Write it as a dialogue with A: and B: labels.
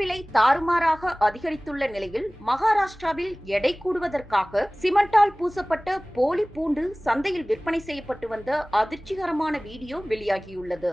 A: விலை தாறுமாறாக அதிகரித்துள்ள நிலையில் மகாராஷ்டிராவில் எடை கூடுவதற்காக சிமெண்டால் பூசப்பட்ட போலி பூண்டு சந்தையில் விற்பனை செய்யப்பட்டு வந்த அதிர்ச்சிகரமான வீடியோ வெளியாகியுள்ளது.